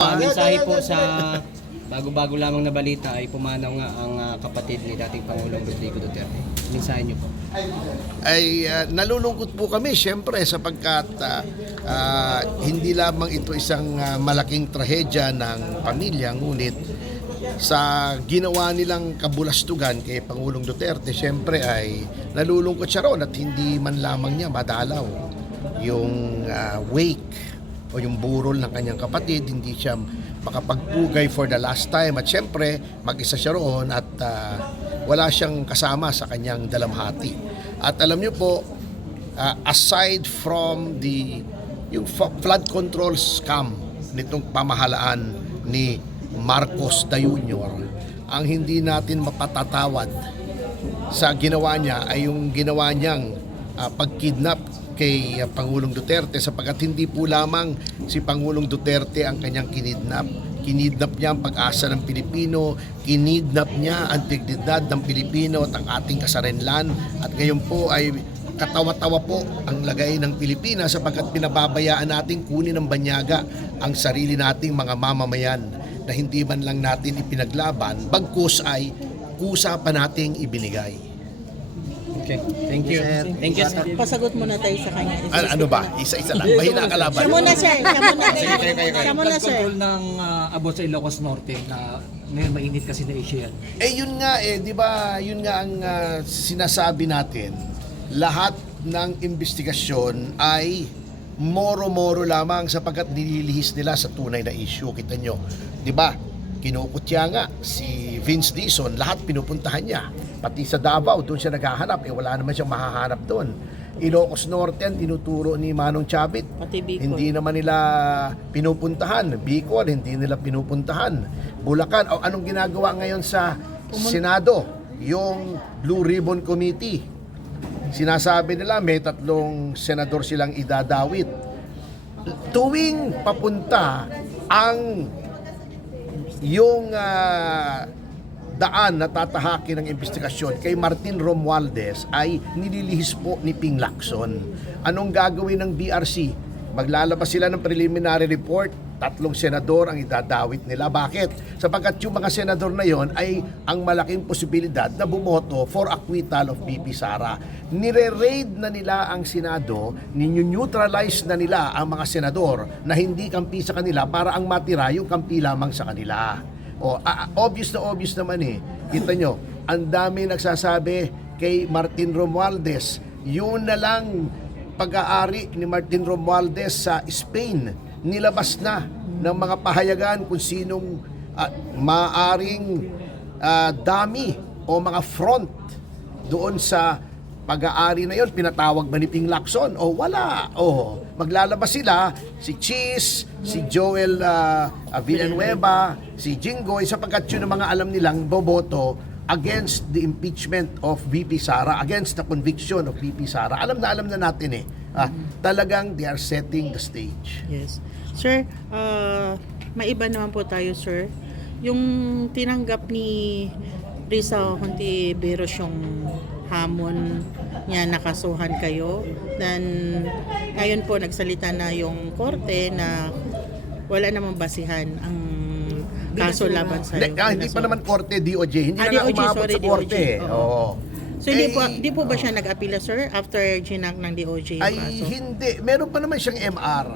Mensahe po sa bago-bago lamang na balita ay pumanaw nga ang kapatid ni dating Pangulong Rodrigo Duterte. Mensahe niyo po. Nalulungkot po kami siyempre sapagkat hindi lamang ito isang malaking trahedya ng pamilya, ngunit sa ginawa nilang kabulastugan kay Pangulong Duterte, siyempre ay nalulungkot siya roon at hindi man lamang niya madalaw yung wake o yung burol ng kanyang kapatid, hindi siya makapagpugay for the last time at siyempre mag-isa siya roon at wala siyang kasama sa kanyang dalamhati. At alam niyo po, aside from yung flood control scam nitong pamahalaan ni Marcos Jr., ang hindi natin mapatatawad sa ginawa niya ay yung ginawa niyang pagkidnap kay Pangulong Duterte, sapagkat hindi po lamang si Pangulong Duterte ang kanyang kinidnap niya ang pag-asa ng Pilipino, kinidnap niya ang dignidad ng Pilipino at ang ating kasarinlan, at ngayon po ay katawa-tawa po ang lagay ng Pilipinas sapagkat pinababayaan nating kunin ng banyaga ang sarili nating mga mamamayan na hindi man lang natin ipinaglaban, bagkus ay kusa pa nating ibinigay. Okay. Thank you. Thank you, sir. Pasagot muna tayo sa kanya. Ano ba? Isa-isa lang. Mahina ang kalaban. Siya muna, sir. Siya muna, sir. Control ng abot sa Ilocos Norte na ngayon mainit kasi na issue yan. Yun nga di ba, yun nga ang sinasabi natin, lahat ng investigasyon ay moro-moro lamang sapagkat nililihis nila sa tunay na issue. Kita nyo, di ba? Kinukutya nga si Vince Dizon, lahat pinupuntahan niya. Pati sa Davao, doon siya naghahanap, wala naman siyang mahahanap doon. Ilocos Norte, tinuturo ni Manong Chavit. Pati Bicol. Hindi naman nila pinupuntahan. Bicol, hindi nila pinupuntahan. Bulacan, anong ginagawa ngayon sa Senado? Yung Blue Ribbon Committee. Sinasabi nila may 3 senador silang idadawit. Tuwing papunta ang yung daan na tatahakin ng investigasyon kay Martin Romualdez ay nililihis po ni Ping Lacson. Anong gagawin ng BRC? Maglalabas sila ng preliminary report, 3 senador ang idadawit nila. Bakit? Sapagkat yung mga senador na yon ay ang malaking posibilidad na bumoto for acquittal of VP Sara. Nire-raid na nila ang Senado, ninyo-neutralize na nila ang mga senador na hindi kampi sa kanila para ang matira yung kampi lamang sa kanila. Obvious naman Kita nyo, ang dami nagsasabi kay Martin Romualdez, yun na lang pag-aari ni Martin Romualdez sa Spain. Nilabas na ng mga pahayagan kung sinong maaring dami o mga front doon sa pag-aari na yon. Pinatawag ba ni Ping Lacson? Wala. Maglalabas sila, si Cheese, si Joel Villanueva, si Jinggoy, sapagkat yun ang mga alam nilang boboto against the impeachment of VP Sara, against the conviction of VP Sara. Alam na natin talagang they are setting the stage. Yes. Sir, maiba naman po tayo, sir. Yung tinanggap ni Risa Hontiveros yung hamon niya, nakasuhan kayo. Then, ngayon po nagsalita na yung korte na wala namang basihan ang kaso laban sa iyo. Hindi pa naman korte, DOJ. Hindi na umabot sa korte. So, hindi po ba siya nag-apila, sir, after ginak ng DOJ yung kaso? Hindi. Meron pa naman siyang MR.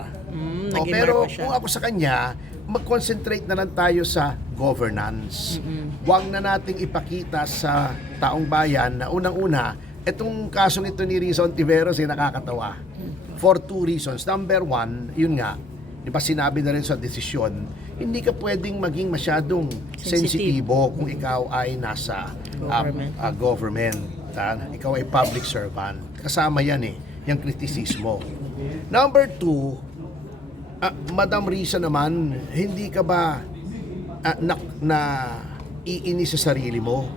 Pero kung ako sa kanya, mag-concentrate na lang tayo sa governance. Huwag na nating ipakita sa taong bayan na unang-una, itong kasong ito ni Risa Hontiveros ay nakakatawa. For 2 reasons. Number 1, yun nga, di ba sinabi na rin sa desisyon, hindi ka pwedeng maging masyadong sensitibo kung ikaw ay nasa government. Ikaw ay public servant. Kasama yan yung kritisismo. Number 2, Madam Risa naman, hindi ka ba na iinis sa sarili mo?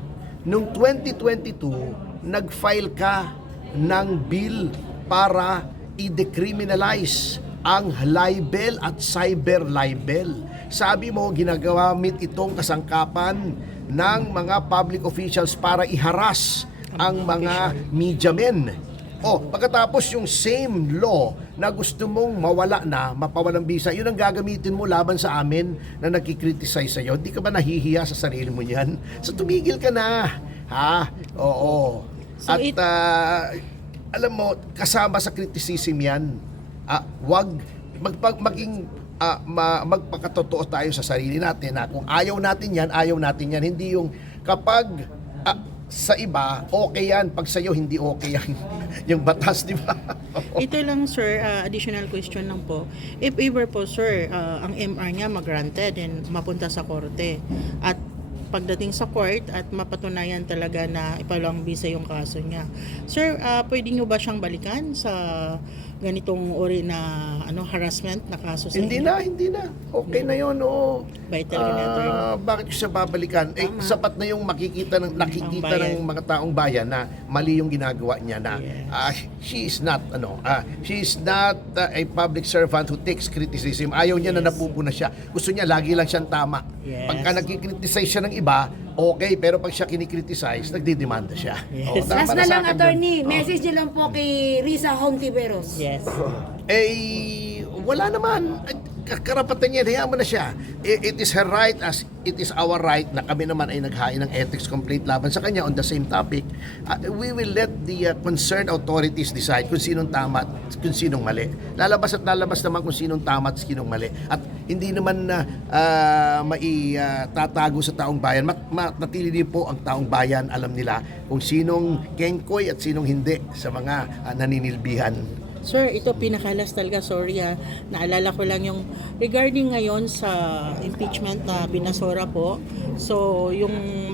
Noong 2022, nag-file ka ng bill para i-decriminalize ang libel at cyber libel. Sabi mo, ginagamit itong kasangkapan ng mga public officials para iharas ang mga media men. Pagkatapos yung same law na gusto mong mawala na, mapawalang bisa, yun ang gagamitin mo laban sa amin na nagkikriticize sa'yo. Di ka ba nahihiya sa sarili mo yan? So tumigil ka na. Ha? Oo. So At alam mo, kasama sa criticism yan. Wag magpakatotoo tayo sa sarili natin na kung ayaw natin yan, ayaw natin yan. Hindi yung kapag sa iba, okay yan. Pag sa'yo, hindi okay yan. Yung batas, di ba? Ito lang sir, additional question lang po. If ever po sir, ang MR niya mag-granted and mapunta sa korte at pagdating sa court at mapatunayan talaga na ipalang bisa yung kaso niya. Sir, pwede nyo ba siyang balikan sa ganitong uri na harassment na kaso sa Hindi na. Okay na yun, oo. Vital Connector. Bakit ko siya babalikan? Sapat na yung nakikita bayan. ng mga taong bayan na mali yung ginagawa niya na she is not a public servant who takes criticism. Ayaw niya na napupuna siya. Gusto niya lagi lang siyang tama. Yes. Pagka nagkikriticize siya ng iba, okay, pero pag siya kinikriticize, nagdidemanda siya. Yes. Tama Last na na sa lang, akin yun. attorney. Message niyo lang po kay Risa Hontiveros. Yes. Wala naman. Karapatan niya, hayaan mo na siya. It is her right as it is our right na kami naman ay naghain ng ethics complaint laban sa kanya on the same topic. We will let the concerned authorities decide kung sinong tama at kung sinong mali. Lalabas naman kung sinong tama at sinong mali. At hindi naman na maitatago sa taong bayan. Matili din po ang taong bayan, alam nila kung sinong kengkoy at sinong hindi sa mga naninilbihan. Sir, ito pinakalas talaga, sorry naalala ko lang yung regarding ngayon sa impeachment na binasura po. So, yung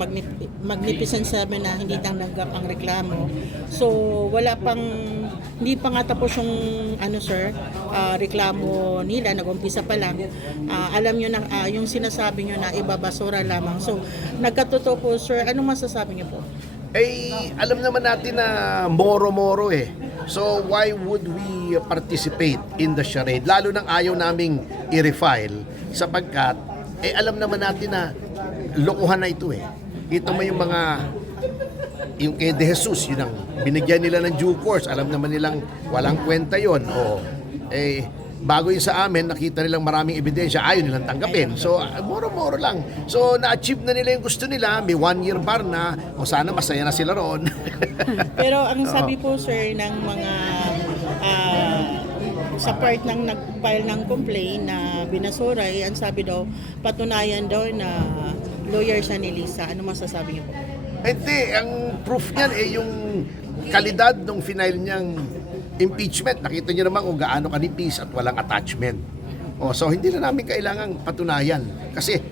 Magnificent Seven na hindi tanggap ang reklamo. So, hindi pa nga tapos yung reklamo nila, nag-umpisa pa lang. Alam nyo na, yung sinasabi nyo na ibabasura lamang. So, nagkatotoo po, sir, anong masasabi nyo po? Alam naman natin na moro-moro eh. So why would we participate in the charade? Lalo nang ayaw naming i-refile sapagkat alam naman natin na lokohan na ito eh. Ito mo yung kay De Jesus, yun ang binigyan nila ng due course. Alam naman nilang walang kwenta yun. Bago yun sa amin, nakita nilang maraming ebidensya, ayaw nilang tanggapin. So, moro-moro lang. So, na-achieve na nila yung gusto nila, may 1-year bar na, sana masaya na sila roon. Pero ang sabi po sir ng mga sa part ng nag-file ng complaint na binasura, ang sabi daw, patunayan daw na lawyer siya ni Lisa. Ano masasabi niyo po? Hindi, ang proof niyan yung kalidad ng final niyang impeachment. Nakita niyo naman kung gaano kanipis at walang attachment. So hindi na namin kailangang patunayan. Kasi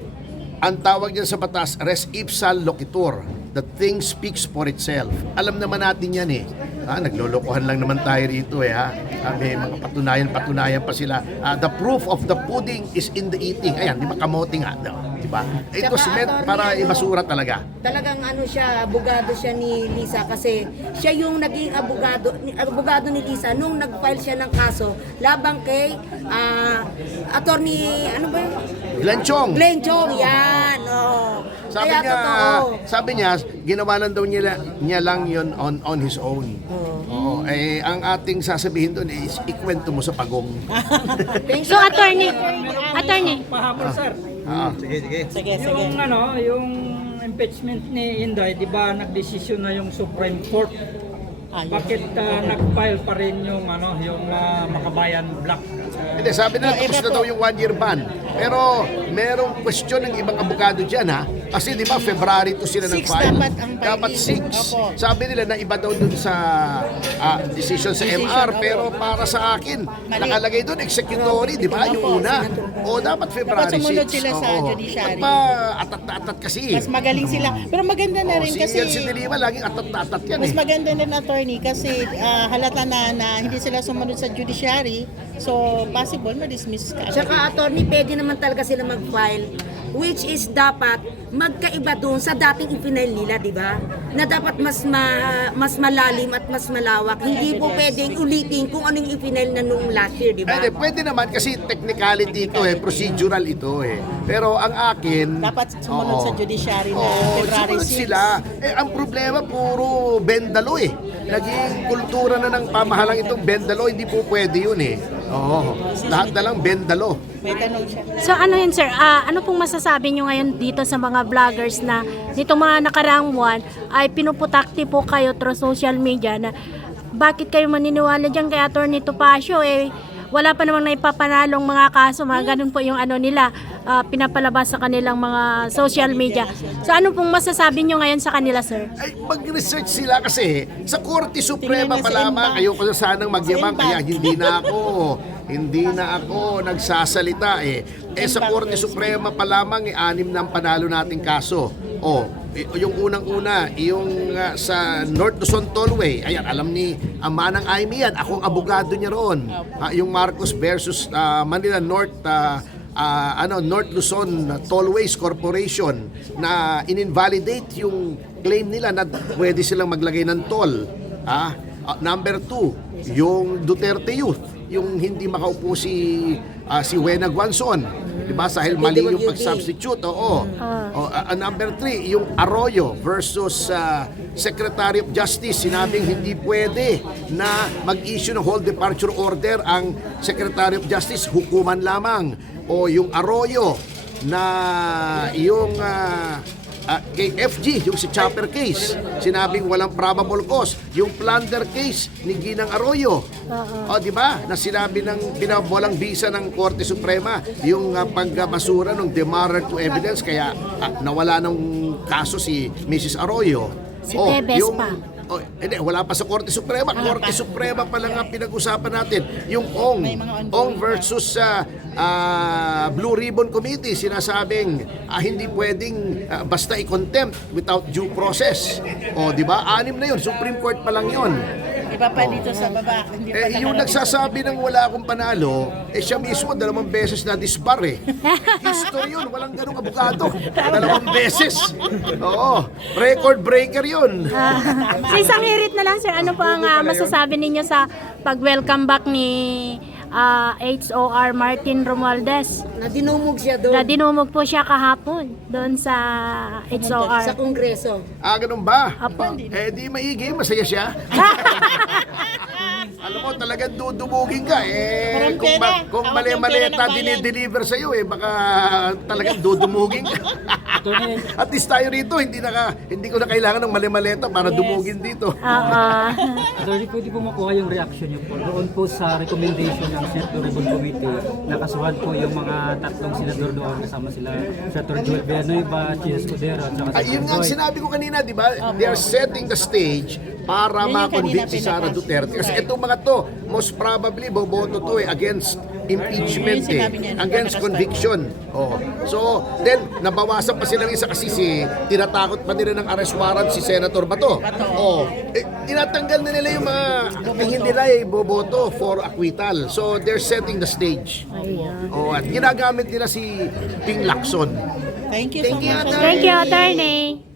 ang tawag niyan sa batas, res ipsa loquitur. The thing speaks for itself. Alam naman natin yan eh. Naglolokohan lang naman tayo rito eh ha. May mga patunayan pa sila. The proof of the pudding is in the eating. Ayan, di ba kamote nga? Di ba? It was Tsaka, meant attorney, para ibasura talaga. Talagang siya, abogado siya ni Lisa kasi siya yung naging abogado ni Lisa nung nag-file siya ng kaso labang kay attorney, ano ba yun? Glenn Chong. Yan. Sabi Kaya niya, totoo. ginawa lang daw niya lang yun on his own. Oo. Ang ating sasabihin doon is ikwento mo sa pagong. Thank So, you, attorney. Pahabol, sir. Sige. Yung impeachment ni Inday, di ba nagdesisyon na yung Supreme Court? Bakit nag-file pa rin yung Makabayan Black? Hindi, sabi nila tapos na daw yung 1-year ban. Pero merong question ng ibang abogado dyan ha. Kasi di ba February 2 sila 6 nag-file. dapat ang filing. Dapat 6. Opo. Sabi nila na iba daw dun sa decision sa MR. opo. Pero para sa akin, Mali. nakalagay dun executory, di ba? Yung Opo, una. O dapat February 6. Dapat sumunod sila sa judiciary. Atat na atat kasi. Mas magaling sila. Pero maganda na rin kasi Si Lima laging atat na atat yan mas eh. maganda na attorney kasi halata na hindi sila sumunod sa judiciary. So, possible ma-dismiss ka. Tsaka attorney, pwede naman talaga sila mag-file which is dapat magkaiba doon sa dating ipinail nila, di ba? Na dapat mas malalim at mas malawak. Hindi po pwedeng ulitin kung anong ipinail na nung last year, di ba? Pwede naman kasi technicality ito procedural ito Pero ang akin... Dapat sumunod sa judiciary na February sumunod 6. sila. Ang problema, puro bendalo Naging kultura na ng pamahalang itong bendalo, hindi po pwede yun lahat na lang bendalo. May tanong siya. So ano yun sir, ano pong masasabi nyo ngayon dito sa mga vloggers na nitong mga nakaraang buwan ay pinuputakti po kayo through social media na bakit kayo maniniwala dyan kay Atty. Topacio wala pa namang naipapanalong mga kaso, mga ganun po yung nila, pinapalabas sa kanilang mga social media. So ano pong masasabi nyo ngayon sa kanila sir? Ay, mag-research sila kasi sa Korte Suprema Tingnan pa mo si lamang, Imba. ayoko na sanang magyabang, Si Imba. kaya hindi na ako nagsasalita sa Korte Suprema pa lamang 6 na ang panalo nating kaso. Yung unang-una, yung sa North Luzon Tollway, ayan, alam ni Manang Aimee yan, akong abogado niya roon. Yung Marcos versus Manila North North Luzon Tollways Corporation na in-invalidate yung claim nila na pwede silang maglagay ng toll. Number 2, yung Duterte Youth, yung hindi makaupo si Wena Guanzon, di ba? Dahil mali yung pag-substitute. Number 3, yung Arroyo versus Secretary of Justice. Sinabing hindi pwede na mag-issue ng whole departure order ang Secretary of Justice, hukuman lamang. O yung Arroyo na yung kay FG, yung si Chopper case, sinabing walang probable cause. Yung plunder case ni Ginang Arroyo, di ba? Na sinabi ng pinawalang bisa ng Korte Suprema, yung pagmasura ng demarrer to evidence, kaya nawala ng kaso si Mrs. Arroyo. Si Tebes pa. Hindi, wala pa sa Korte Suprema. Korte Suprema pa lang ang pinag-usapan natin. Yung Ong versus Blue Ribbon Committee, sinasabing hindi pwedeng basta i-contempt without due process. Di ba? 6 na yun. Supreme Court pa lang yun. Iba pa dito sa baba. Hindi pa Yung nagsasabi ng wala akong panalo, siya mismo 2 beses na disbar History yun, walang ganong abogado. 2 beses. Record breaker yun. Sa isang hirit na lang sir, ano po ang masasabi ninyo sa pag-welcome back ni HOR Martin Romualdez? Na dinumog siya doon Na dinumog po siya kahapon doon sa HOR. sa Kongreso. Ganun ba? Apo. Di maigi, masaya siya. Alam mo, talagang dudumugin ka. Kung mali-maleta dinideliver sa'yo, baka talagang dudumugin ka. At least tayo rito, hindi ko na kailangan ng mali-maleta para dumugin dito. Attorney, pwede po makuha yung reaction niyo po doon po sa recommendation ng Senate Ribbon Committee na kasuhan po yung mga 3 senador doon, kasama sila Senator Joel Villanueva, Chis Escudero at saka si Yun nga ang sinabi ko kanina, di ba? They are setting the stage para ma-convict si Sara Duterte. Kasi itong mga to, most probably, boboto to against impeachment against conviction. So, then, nabawasan pa silang isa kasi tinatakot pa nila ng arrest warrant si Senator Bato. Tinatanggal na nila yung mga hindi nila boboto for acquittal. So, they're setting the stage. At ginagamit nila si Ping Lacson. Thank you so much. Thank you, attorney.